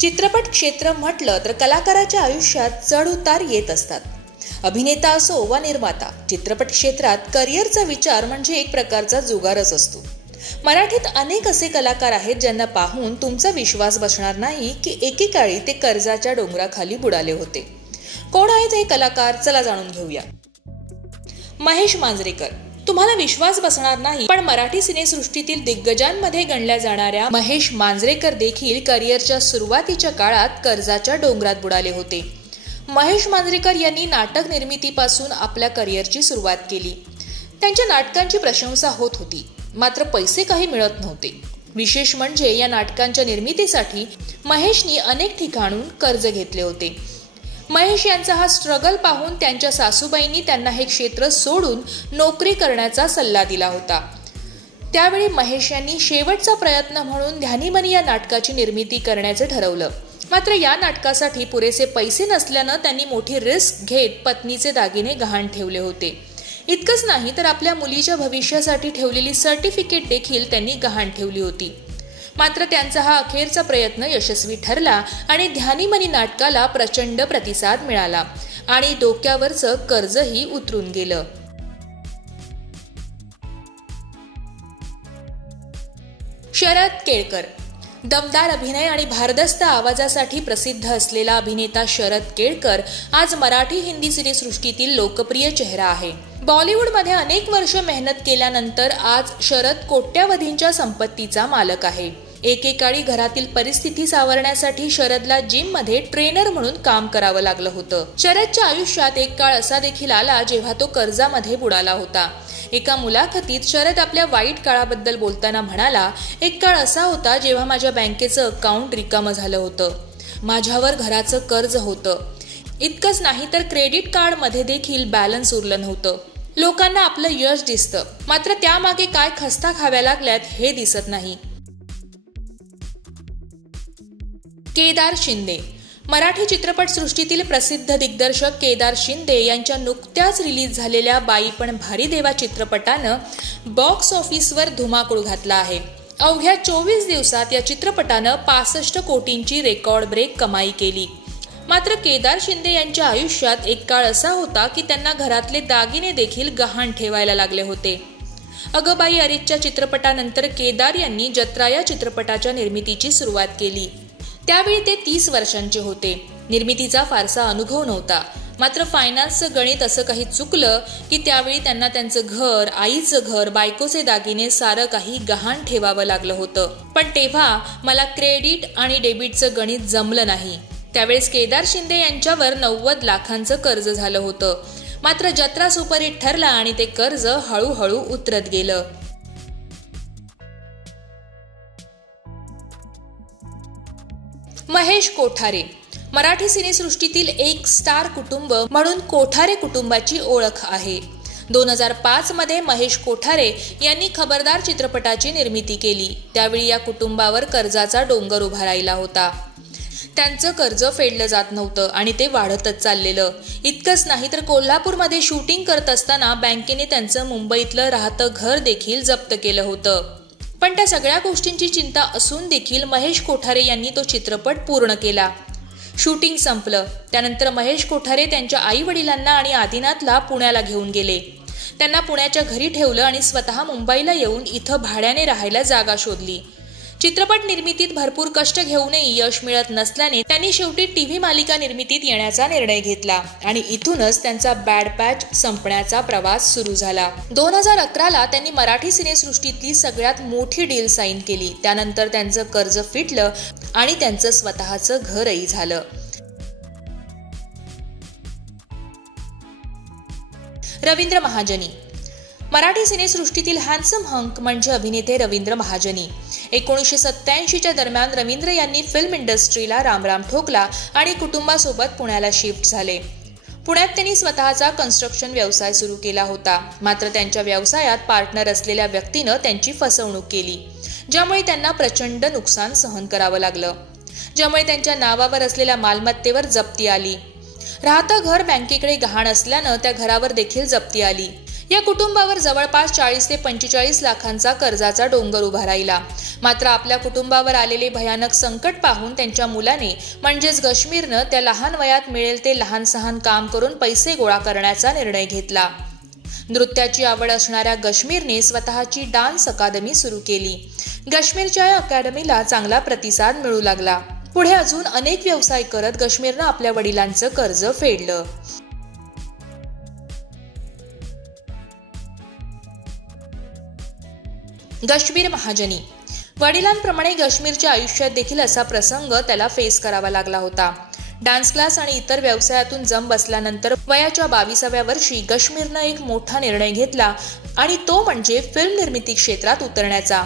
चित्रपट क्षेत्र म्हटलं तर कलाकाराच्या आयुष्यात चढ उतार येत असतात. अभिनेता असो वा निर्माता, चित्रपट क्षेत्रात करिअरचा विचार म्हणजे एक प्रकारचा जुगारच असतो. मराठीत अनेक असे कलाकार आहेत ज्यांना पाहून तुमचा विश्वास बसणार नाही की एकेकाळी ते कर्जाच्या डोंगराखाली बुडाले होते. कोण आहेत हे कलाकार? चला जाणून घेऊया. महेश मांजरेकर. तुम्हाला विश्वास बसणार नाही, पण मराठी सिनेसृष्टीतील दिग्गजांमध्ये गणल्या जाणाऱ्या महेश मांजरेकर देखील करिअरच्या सुरुवातीच्या काळात कर्जाच्या डोंगरात बुडाले होते. महेश मांजरेकर यांनी नाटक निर्मितीपासून आपल्या करिअरची सुरुवात केली. त्यांच्या नाटकांची प्रशंसा होत होती, मात्र पैसे काही मिळत नव्हते. विशेष म्हणजे या नाटकांच्या निर्मितीसाठी महेशनी अनेक ठिकाणून कर्ज घेतले होते. महेश यांचा हा स्ट्रगल पाहून त्यांच्या सासूबाईंनी त्यांना हे क्षेत्र सोडून नोकरी करण्याचा सल्ला दिला होता. त्यावेळी महेश यांनी शेवटचा प्रयत्न म्हणून ध्यानीमनी या नाटकाची निर्मिती करण्याचे ठरवलं. मात्र या नाटकासाठी पुरेसे पैसे नसल्यानं त्यांनी मोठी रिस्क घेत पत्नीचे दागिने गहाण ठेवले होते. इतकंच नाही तर आपल्या मुलीच्या भविष्यासाठी ठेवलेली सर्टिफिकेट देखील त्यांनी गहाण ठेवली होती. मात्र त्यांचा हा अखेरचा प्रयत्न यशस्वी ठरला आणि ध्यानीमनी नाटकाला प्रचंड प्रतिसाद मिळाला आणि डोक्यावरचं कर्जही उतरून गेलं. शरद केळकर. दमदार अभिनय आणि भारदस्त आवाजासाठी प्रसिद्ध असलेला अभिनेता शरद केळकर आज मराठी हिंदी सिनेसृष्टीतील लोकप्रिय चेहरा आहे. बॉलिवूडमध्ये अनेक वर्ष मेहनत केल्यानंतर आज शरद कोट्यावधींच्या संपत्तीचा मालक आहे. एकेकाळी घरातील परिस्थिती सावरण्यासाठी शरदला जिममध्ये ट्रेनर म्हणून काम करावं लागलं होतं. शरदच्या आयुष्यात एक काळ असा देखील आला जेव्हा तो कर्जामध्ये बुडाला होता. एका मुलाखतीत शरद आपल्या वाईट काळाबद्दल बोलताना म्हणाला, एक काळ असा होता जेव्हा माझ्या बँकेचं अकाउंट रिकामं झालं होतं. माझ्यावर घराचं कर्ज होतं. इतकंच नाही तर क्रेडिट कार्डमध्ये देखील बॅलन्स उरलं नव्हतं. लोकांना आपलं यश दिसतं, मात्र त्यामागे काय खस्ता खाव्या लागल्यात हे दिसत नाही. केदार शिंदे. मराठी चित्रपटसृष्टीतील प्रसिद्ध दिग्दर्शक केदार शिंदे यांच्या नुकत्याच रिलीज झालेल्या बाई पण भारी देवा चित्रपटानं बॉक्स ऑफिसवर धुमाकूळ घातला आहे. अवघ्या 24 दिवसात या चित्रपटानं 65 कोटींची रेकॉर्ड ब्रेक कमाई केली. मात्र केदार शिंदे यांच्या आयुष्यात एक काळ असा होता की त्यांना घरातले दागिने देखील गहाण ठेवायला लागले होते. अगबाई अरेच्या चित्रपटानंतर केदार यांनी जत्रा या चित्रपटाच्या निर्मितीची सुरुवात केली. त्यावेळी ते 30 वर्षांचे होते. निर्मितीचा फारसा अनुभव नव्हता. मात्र फायनान्सचं गणित असं काही चुकलं की त्यावेळी त्यांना त्यांचं घर, आईचं घर, बायकोचे दागिने सारं काही गहाण ठेवावं लागलं होतं. पण तेव्हा मला क्रेडिट आणि डेबिटचं गणित जमलं नाही. त्यावेळेस केदार शिंदे यांच्यावर 90 लाखांचं कर्ज झालं होतं. मात्र जत्रा सुपरहिट ठरला आणि ते कर्ज हळूहळू उतरत गेलं. महेश कोठारे. मराठी सिनेसृष्टीतील एक स्टार कुटुंब म्हणून कोठारे कुटुंबाची ओळख आहे. 2005 मध्ये महेश कोठारे यांनी खबरदार चित्रपटाची निर्मिती केली. त्यावेळी या कुटुंबावर कर्जाचा डोंगर उभा राहिला होता. त्यांचं कर्ज फेडलं जात नव्हतं आणि ते वाढतच चाललेलं. इतकंच नाही तर कोल्हापूरमध्ये शूटिंग करत असताना बँकेने त्यांचं मुंबईतलं राहतं घर देखील जप्त केलं होतं. पण त्या सगळ्या गोष्टींची चिंता असून देखील महेश कोठारे यांनी तो चित्रपट पूर्ण केला. शूटिंग संपलं. त्यानंतर महेश कोठारे त्यांच्या आई वडिलांना आणि आदिनाथला पुण्याला घेऊन गेले. त्यांना पुण्याच्या घरी ठेवलं आणि स्वतः मुंबईला येऊन इथं भाड्याने राहायला जागा शोधली. चित्रपट निर्मितीत भरपूर कष्ट घेऊनही यश मिळत नसल्याने त्यांनी शेवटी टीव्ही मालिका निर्मितीत येण्याचा निर्णय घेतला आणि इथूनच त्यांचा बॅड पॅच संपण्याचा प्रवास सुरू झाला. 2011ला त्यांनी मराठी सिनेसृष्टीतली सगळ्यात मोठी डील साईन केली. त्यानंतर त्यांचं कर्ज फिटलं आणि त्यांचं स्वतःचं घरही झालं. रवींद्र महाजनी. मराठी सिनेसृष्टीतील हँडसम हंक म्हणजे अभिनेते रवींद्र महाजनी. 1987च्या दरम्यान रवींद्र यांनी फिल्म इंडस्ट्रीला रामराम ठोकला आणि कुटुंबासोबत पुण्याला शिफ्ट झाले. पुण्यात त्यांनी स्वतःचा कन्स्ट्रक्शन व्यवसाय सुरू केला होता. मात्र त्यांच्या व्यवसायात पार्टनर असलेल्या व्यक्तीनं त्यांची फसवणूक केली, ज्यामुळे त्यांना प्रचंड नुकसान सहन करावं लागलं. ज्यामुळे त्यांच्या नावावर असलेल्या मालमत्तेवर जप्ती आली. राहतं घर बँकेकडे गहाण असल्यानं त्या घरावर देखील जप्ती आली. या कुटुंबावर जवळपास 40 ते 45 लाखांचा कर्जाचा डोंगर उभा राहिला. मात्र आपल्या कुटुंबावर आलेले भयानक संकट पाहून त्यांच्या मुलाने म्हणजेच गश्मीरनं त्या लहान वयात मिळेल ते लहान सहान काम करून पैसे गोळा करण्याचा निर्णय घेतला. नृत्याची आवड असणाऱ्या गश्मीरने स्वतःची डान्स अकादमी सुरू केली. गश्मीरच्या या अकॅडमीला चांगला प्रतिसाद मिळू लागला. पुढे अजून अनेक व्यवसाय करत गश्मीरनं आपल्या वडिलांचं कर्ज फेडलं. गश्मीर महाजनी. वडिलांप्रमाणे गश्मीरच्या आयुष्यात देखील असा प्रसंग त्याला फेस करावा लागला होता. डान्स क्लास आणि इतर व्यवसायातून जम बसल्यानंतर वयाच्या 22व्या वर्षी गश्मीरनं एक मोठा निर्णय घेतला आणि तो म्हणजे फिल्म निर्मिती क्षेत्रात उतरण्याचा.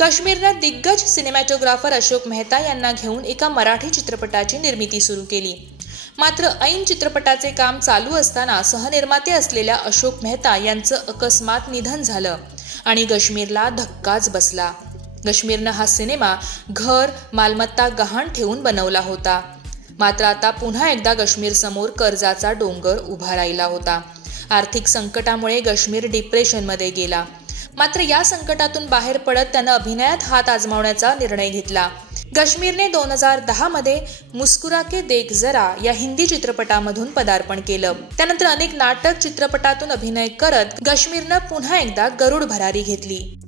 गश्मीरनं दिग्गज सिनेमॅटोग्राफर अशोक मेहता यांना घेऊन एका मराठी चित्रपटाची निर्मिती सुरू केली. मात्र ऐन चित्रपटाचे काम चालू असताना सहनिर्माते असलेल्या अशोक मेहता यांचं अकस्मात निधन झालं आणि गश्मीरला धक्काच बसला. गश्मीरनं हा सिनेमा घर मालमत्ता गहाण ठेवून बनवला होता. मात्र आता पुन्हा एकदा गश्मीर समोर कर्जाचा डोंगर उभा राहिला होता. आर्थिक संकटामुळे गश्मीर डिप्रेशनमध्ये गेला. मात्र या संकटातून बाहेर पडत त्यानं अभिनयात हात आजमावण्याचा निर्णय घेतला. गश्मीरने 2010 मध्ये मुस्कुरा के देख जरा या हिंदी चित्रपटामधून पदार्पण केलं. त्यानंतर अनेक नाटक चित्रपटातून अभिनय करत गश्मीरनं पुन्हा एकदा गरुड भरारी घेतली.